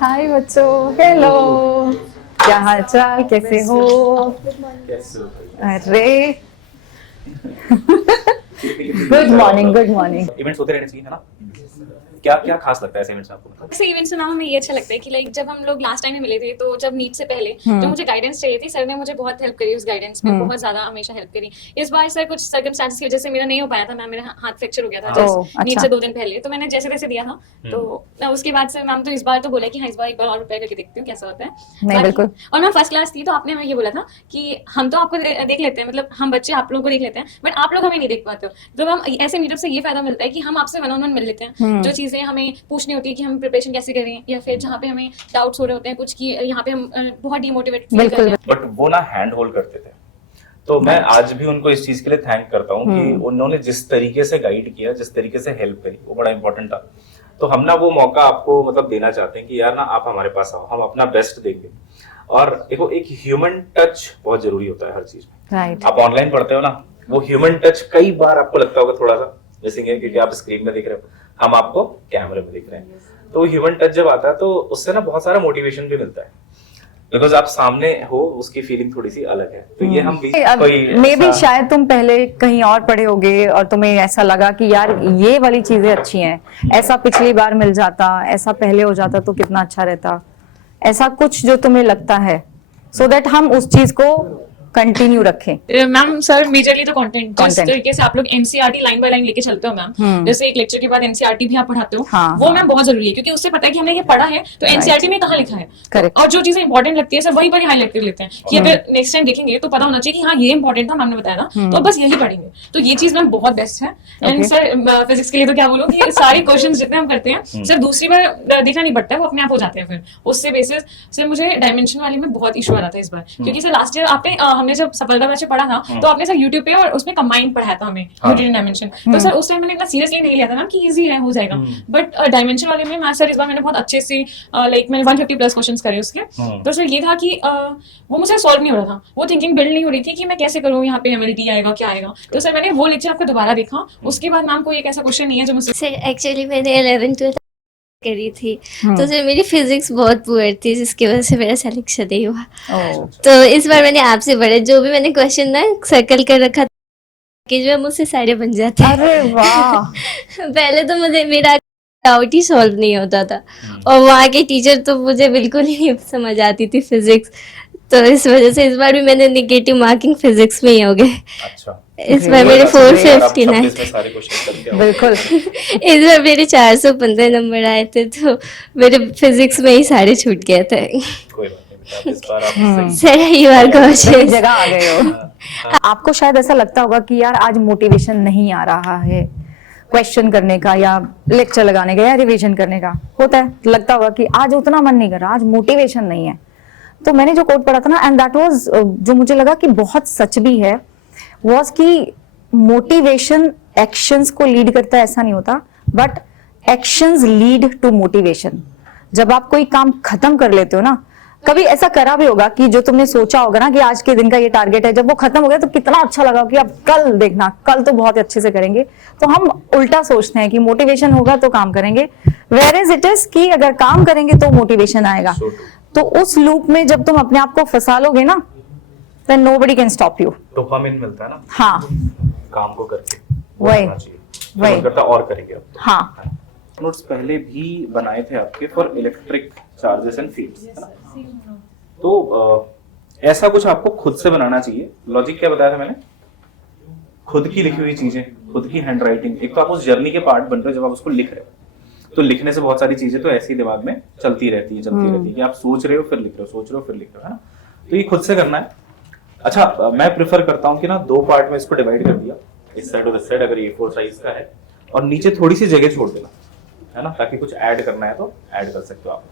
हाय बच्चों, हेलो, क्या हाल चाल, कैसे हो? अरे good morning, good morning. Events होते रहने चाहिए, है ना? क्या क्या खास लगता है ऐसे इवेंट्स में आपको? ऐसे इवेंट्स ना हमें ये अच्छा लगता है कि लाइक जब हम लोग लास्ट टाइम में मिले थे तो जब नीट से पहले तो मुझे गाइडेंस चाहिए थी। सर ने मुझे बहुत हेल्प करी उस गाइडेंस में, बहुत ज्यादा हमेशा हेल्प करी। इस बार सर कुछ सर्कमस्टेंसेस की वजह से मेरा नहीं हो पाया था मैम, मेरा हाथ फ्रैक्चर हो गया था जस्ट नीट से 2 दिन पहले। तो मैंने जैसे तैसे दिया था, तो उसके बाद से मैम तो इस बार तो बोला कि हाँ इस बार एक बार और प्रिपेयर करके देखती हूँ कैसा होता है। नहीं, बिल्कुल। और मैं फर्स्ट क्लास थी तो आपने हमें ये बोला था कि हम तो आपको देख लेते हैं, मतलब हम बच्चे आप लोगों को देख लेते हैं बट आप लोग हमें नहीं देख पाते हो। तो हम ऐसे मीटअप से ये फायदा मिलता है कि हम आपसे वन ऑन वन मिल लेते हैं। जो चीजें हमें पूछनी होती है कि हम प्रिपरेशन कैसे करें, या फिर जहाँ पे हमें डाउट्स हो रहे होते हैं कुछ कि यहाँ पे हम बहुत डिमोटिवेट फील कर रहे हैं। बट वो ना हैंड होल्ड करते थे, तो मैं आज भी उनको इस चीज के लिए थैंक करता हूँ कि उन्होंने जिस तरीके से गाइड किया, जिस तरीके से हेल्प करी, वो बड़ा इंपॉर्टेंट था। तो हम ना वो मौका आपको मतलब देना चाहते हैं कि यार ना आप हमारे पास आओ, हम अपना बेस्ट देंगे। और देखो एक ह्यूमन टच बहुत जरूरी होता है हर चीज में। राइट। आप ऑनलाइन पढ़ते हो ना, वो ह्यूमन टच कई बार आपको लगता होगा थोड़ा सा मिसिंग है, क्योंकि आप स्क्रीन में देख रहे हो, हम आपको कैमरे में देख रहे हैं। तो ह्यूमन टच जब आता है तो उससे ना बहुत सारा मोटिवेशन भी मिलता है, बिकॉज आप सामने हो, उसकी फीलिंग थोड़ी सी अलग है। तो ये हम भी मे भी शायद तुम पहले कहीं और पढ़े होगे और तुम्हें ऐसा लगा कि यार ये वाली चीजें अच्छी हैं, ऐसा पिछली बार मिल जाता, ऐसा पहले हो जाता तो कितना अच्छा रहता, ऐसा कुछ जो तुम्हें लगता है, सो दैट हम उस चीज को कंटिन्यू रखें। मैम सर मेजरली तो कंटेंट जिस Content. तरीके से आप लोग एनसीईआरटी लाइन बाय लाइन लेके चलते हो मैम, जैसे एक लेक्चर के बाद एनसीईआरटी भी आप पढ़ाते हो, हाँ, वो हाँ. मैम बहुत जरूरी है क्योंकि उससे पता है कि हमने ये पढ़ा है तो एनसीईआरटी में कहाँ लिखा है। Correct. और जो चीजें इंपॉर्टेंट लगती है सर वही वही हाईलाइट कर लेते हैं कि अगर नेक्स्ट टाइम देखेंगे तो पता होना चाहिए कि हाँ ये इंपॉर्टेंट था, मैम ने बताया था तो बस यही पढ़ेंगे। तो ये चीज मैम बहुत बेस्ट है। एंड सर फिजिक्स के लिए तो क्या बोलूं कि सारे क्वेश्चन जितने हम करते हैं सर दूसरी बार देखना नहीं पड़ता है, वो अपने आप हो जाते हैं। फिर उससे बेसिस सर मुझे डायमेंशन वाले में बहुत इशू आ रहा था इस बार, क्योंकि सर लास्ट ईयर आपने हमने जब सफलता बैच पढ़ा था तो आपने सर यूट्यूब पे और उसमें कंबाइंड पढ़ाया था हमें न्यूट्रिएंट डायमेंशन। तो सर उस टाइम मैंने इतना सीरियसली नहीं लिया था ना कि इजी है हो जाएगा, बट डायमेंशन वाले में मैं सर इस बार मैंने बहुत अच्छे से लाइक मैंने 150 प्लस क्वेश्चंस करे उसके। तो सर ये था कि वो मुझे सॉल्व नहीं हो रहा था, वो थिंकिंग बिल्ड नहीं हो रही थी कि मैं कैसे करूँ, यहाँ पे एमएलटी आएगा क्या आएगा। तो सर मैंने वो लेक्चर आपका दोबारा देखा, उसके बाद मैम कोई एक ऐसा क्वेश्चन नहीं है जो मुझसे सर एक्चुअली मैंने 11th-12th करी थी तो सर मेरी फिजिक्स बहुत पुअर थी जिसकी वजह से मेरा सिलेक्शन नहीं हुआ। तो इस बार मैंने आपसे पढ़ा, जो भी मैंने क्वेश्चन ना सर्कल कर रखा कि जो मुझसे सारे बन जाते। अरे वाह। पहले तो मुझे मेरा डाउट ही सॉल्व नहीं होता था और वहाँ के टीचर तो मुझे बिल्कुल ही नहीं समझ आती थी फिजिक्स, तो इस वजह से इस बार भी मैंने नेगेटिव मार्किंग फिजिक्स में ही हो गए। अच्छा, इस बार मेरे 459 सारे क्वेश्चन बिल्कुल। इस बार मेरे 415 नंबर आए थे तो मेरे फिजिक्स में ही सारे छूट गए थे। कोई बात नहीं, इस बार आप सही सर ये बार सही जगह आ गए हो। आपको शायद ऐसा लगता होगा कि यार आज मोटिवेशन नहीं आ रहा है क्वेश्चन करने का या लेक्चर लगाने का या रिवीजन करने का, होता है, लगता होगा कि आज उतना मन नहीं कर रहा, आज मोटिवेशन नहीं है। तो मैंने जो कोट पढ़ा था ना, एंड दैट वाज जो मुझे लगा कि बहुत सच भी है, वाज कि मोटिवेशन एक्शंस को लीड करता है ऐसा नहीं होता, but actions lead to motivation. जब आप कोई काम खत्म कर लेते हो ना, कभी ऐसा करा भी होगा कि जो तुमने सोचा होगा ना कि आज के दिन का ये टारगेट है, जब वो खत्म हो गया तो कितना अच्छा लगा कि अब कल देखना, कल तो बहुत अच्छे से करेंगे। तो हम उल्टा सोचते हैं कि मोटिवेशन होगा तो काम करेंगे, वेयर इज इट इज कि अगर काम करेंगे तो मोटिवेशन आएगा। तो उस लूप में जब तुम अपने आप को फंसा लोगे ना, then nobody can stop you। Dopamine मिलता है ना, हाँ, काम को करके वही करता और करेंगे अब। हाँ। नोट्स पहले भी बनाए थे आपके for electric charges and fields, है ना? तो ऐसा कुछ आपको खुद से बनाना चाहिए। लॉजिक क्या बताया था मैंने? खुद की लिखी हुई चीजें, खुद की हैंड राइटिंग। एक तो आप उस जर्नी के पार्ट बन रहे हो जब आप उसको लिख रहे हो, तो लिखने से बहुत सारी चीजें तो ऐसे ही दिमाग में चलती रहती है कि आप सोच रहे हो फिर लिख रहे हो, सोच रहे हो फिर लिख रहे हो, है ना? तो ये खुद से करना है। अच्छा, मैं प्रेफर करता हूँ कि ना 2 पार्ट में इसको डिवाइड कर दिया, इस साइड और इस साइड, अगर ये 4 साइज का है, और नीचे थोड़ी सी जगह छोड़ देना, है ना, ताकि कुछ ऐड करना है तो ऐड कर सकते हो आप।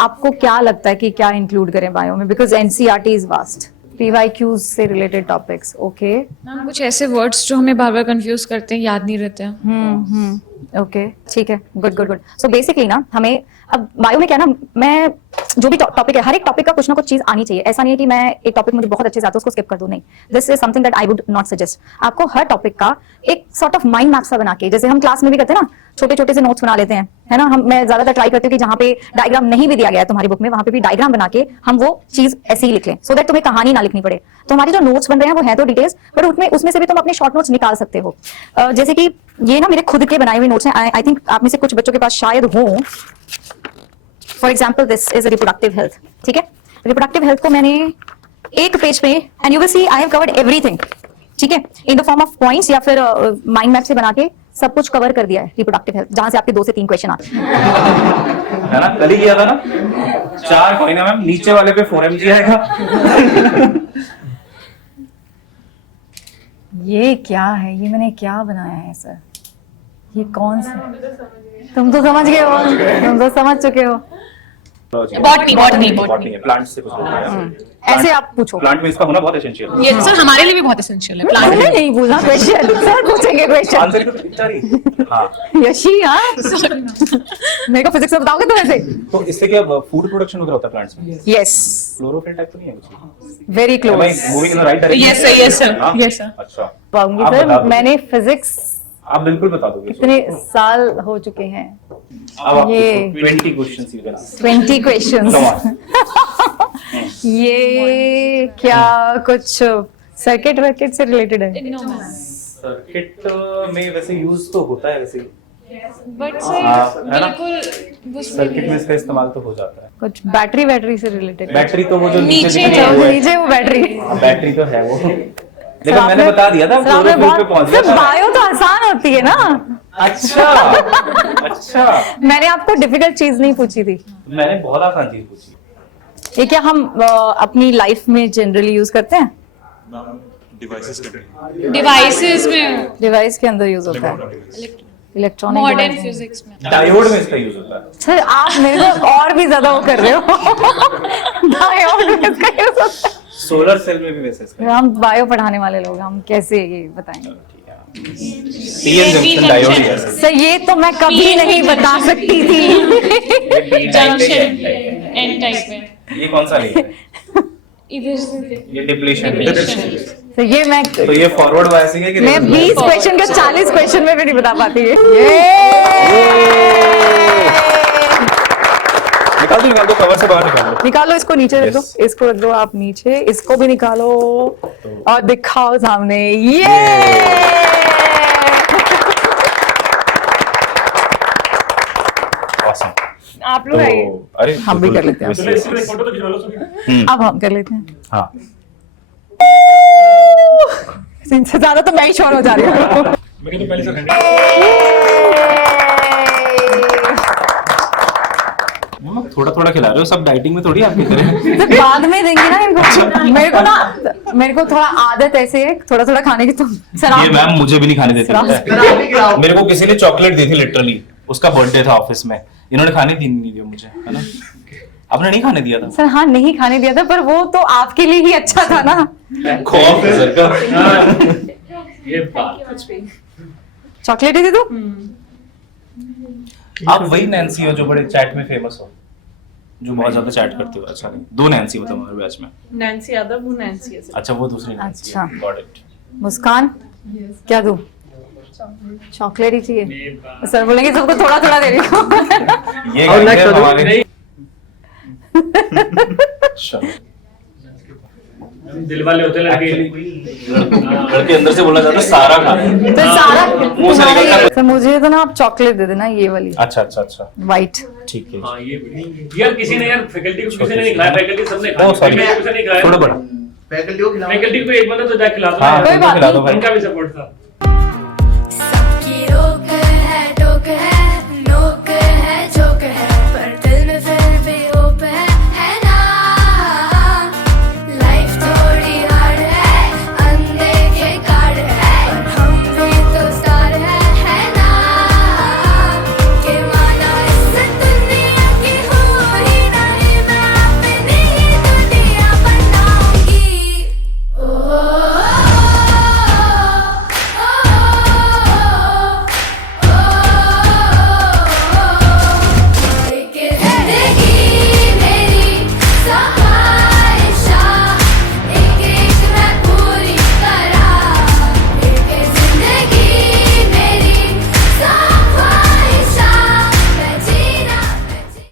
आपको क्या लगता है कि क्या इंक्लूड करें बायो में? Because NCERT is vast, PYQs से रिलेटेड टॉपिक्स। ओके मैम कुछ ऐसे वर्ड्स जो हमें बार बार कंफ्यूज करते हैं, याद नहीं रहते हैं, ओके ठीक है, good good good. So basically ना हमें अब बायो में क्या ना, मैं जो भी टॉपिक है, हर एक टॉपिक का कुछ ना कुछ चीज आनी चाहिए। ऐसा नहीं है कि मैं एक टॉपिक मुझे बहुत अच्छे से आता है उसको स्किप कर दूं, नहीं। This is something that I would not suggest. आपको हर टॉपिक का एक सॉर्ट ऑफ माइंड मैप सा बना के, जैसे हम क्लास में भी करते हैं ना, छोटे छोटे से नोट्स बना लेते हैं, है ना। मैं ज्यादातर ट्राई करती हूँ कि जहाँ पे डायग्राम नहीं भी दिया गया है तुम्हारी बुक में, वहां पे भी डायग्राम बना के हम वो चीज ऐसे ही लिख लें, सो दैट तुम्हें कहानी ना लिखनी पड़े। तो हमारी जो नोट्स बन रहे हैं वो है तो डिटेल्स, बट उसमें से भी तुम अपने शॉर्ट नोट्स निकाल सकते हो। जैसे कि ये ना मेरे खुद के बनाए हुए नोट्स हैं, आई थिंक आप में से कुछ बच्चों के पास शायद हो। For example this is reproductive health, ठीक है। रिप्रोडक्टिव हेल्थ को मैंने एक पेज पे, and you will see I have covered everything, ठीक है, in the form of points या फिर माइंड मैप से बना के सब कुछ कवर कर दिया है रिप्रोडक्टिव हेल्थ, जहां से आपके 2 से 3 क्वेश्चन आते हैं। है ना, कल ही किया था ना, 4 कोई ना मैम, नीचे वाले पे 4 mg आएगा। ये क्या है, ये मैंने क्या बनाया है सर, ये कौन सा? तुम तो समझ गए हो, तुम तो समझ चुके हो। बॉटनी प्लांट से कुछ ऐसे आप पूछो। प्लांट में इसका होना बहुत एसेंशियल है। ये सर हमारे लिए भी बहुत एसेंशियल है प्लांट। मैंने नहीं पूछा क्वेश्चन, सर पूछेंगे क्वेश्चन। आंसर की तो पिक्चर ही। हाँ, यशी, हाँ मेरे को फिजिक्स में बताओगे तो ऐसे। तो इससे क्या फूड प्रोडक्शन वगैरह होता है प्लांट्स में? यस, क्लोरोफिल टाइप तो नहीं है कुछ? Very close. Moving in the right direction. Yes, sir, yes, sir. Yes, sir. अच्छा, पाऊंगी आप सर, बता दो। मैंने फिजिक्स आप बिल्कुल बता दोगे। कितने साल हो चुके हैं। अब आप ये 20 questions you can ask. 20 questions. Come on. ये क्या कुछ सर्किट वर्किट से रिलेटेड है? सर्किट में वैसे यूज तो होता है वैसे, बट है ना? बिल्कुल सर्किट में इसका इस्तेमाल तो हो जाता है। कुछ बैटरी से रिलेटेड? बैटरी तो वो जो नीचे नीचे दिख रही अच्छा, है वो वो है। नीचे वो बैटरी। बैटरी तो है वो, लेकिन मैंने बता दिया था, क्लोरोफिल पे पहुंच गया था। बायो तो आसान होती है ना। अच्छा अच्छा, मैंने आपको डिफिकल्ट चीज नहीं पूछी थी। मैंने बहुत आसान चीज पूछी। ये क्या हम अपनी लाइफ में जनरली यूज करते हैं? डिवाइसेस में, डिवाइस के अंदर यूज होता है, इलेक्ट्रॉनिक मॉडर्न फिजिक्स में। डायोड में इसका यूज होता है। सर आप मेरे को और भी ज्यादा वो कर रहे हो। डायोड में इसका यूज होता है। सोलर सेल में भी वैसे इसका। हम बायो पढ़ाने वाले लोग, हम कैसे ये बताएंगे? पीएन जंक्शन डायोड ही है। सर ये तो मैं कभी नहीं बता सकती थी। जंक्शन एन टाइप में। ये कौन सा लेयर है? इधर से ये डिप्लीशन। तो ये मैं तो ये फॉरवर्ड बायसिंग है कि मैं reverse 20 biasing? क्वेश्चन का 40 क्वेश्चन में भी नहीं बता पाती है। निकाल दो कवर से बाहर निकाल दो। निकालो इसको, नीचे रख दो, Yes. इसको रख दो आप नीचे, इसको भी निकालो और दिखाओ सामने। ये Awesome. आप लोग आइए। तो अरे हम भी कर लेते हैं। हैं। अब हम कर लेते हैं। हाँ, इनसे ज्यादा तो मैं ही श्योर हो जा रही हूँ। थोड़ा थोड़ा खिला रहे हो, सब डाइटिंग में थोड़ी आपकी तरह। तो बाद में देंगे ना इनको। मेरे को थोड़ा आदत ऐसे है थोड़ा थोड़ा खाने की, तो सर ये मैम मुझे भी नहीं खाने देते पता है। मेरे को किसी ने चॉकलेट दी थी लिटरली, उसका बर्थडे था ऑफिस में, इन्होंने खाने नहीं दिया मुझे, है ना। आपने नहीं खाने दिया था? सर हाँ नहीं खाने दिया था, पर वो तो आपके लिए ही अच्छा था ना। खौफ है सर का। ये बात चॉकलेट ही दे दो। आप वही नैन्सी हो जो बड़े चैट में फेमस हो, जो बहुत ज्यादा चैट करती हो। अच्छा नहीं, 2 नैन्सी बताओ हमारे बैच में। नैन्सी यादव, वो नैन्सी है। अच्छा वो दूसरी नैन्सी अच्छा। है। Got it. मुस्कान क्या दूं? चॉकलेट ही चाहिए। सर बोलेंगे सबको थोड़ा थोड़ा दे रही हूँ। ये और गाएंगे next हमारे। चलो। दिल वाले होते लड़के। लड़के अंदर से बोलना चाहते हैं सारा खा। तो सारा मुंह से निकलता है। सर मुझे तो ना आप चॉकलेट दे देना, ये वाली अच्छा अच्छा अच्छा, वाइट। ठीक है। हाँ ये यार किसी ने यार फैकल्टी को किसी ने नहीं खिलाया, फैकल्टी सबने ओ सॉरी, खाया, किसी ने नहीं थोड़ा खिलाया। बड़ा। फैकल्टी को एक बंदा तो जाके खिला दो हाँ, यार। कोई बात खिला दो भाई। उनका भी सपोर्ट था। सबकी रोक है टोक है नोक है झोंक है